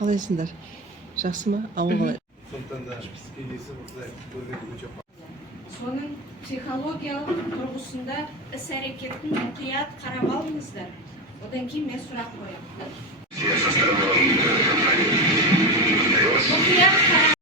Қалайсыңдар? Жақсы ма? Ауыл қалай? Сондықтан да психикасы осылай көргенде өте Соның психологиялық тұрғысында іс-әрекетін мұқият қарап алыңыздар. Одан кейін мен сұрақ қоямын. Мұқият қарап.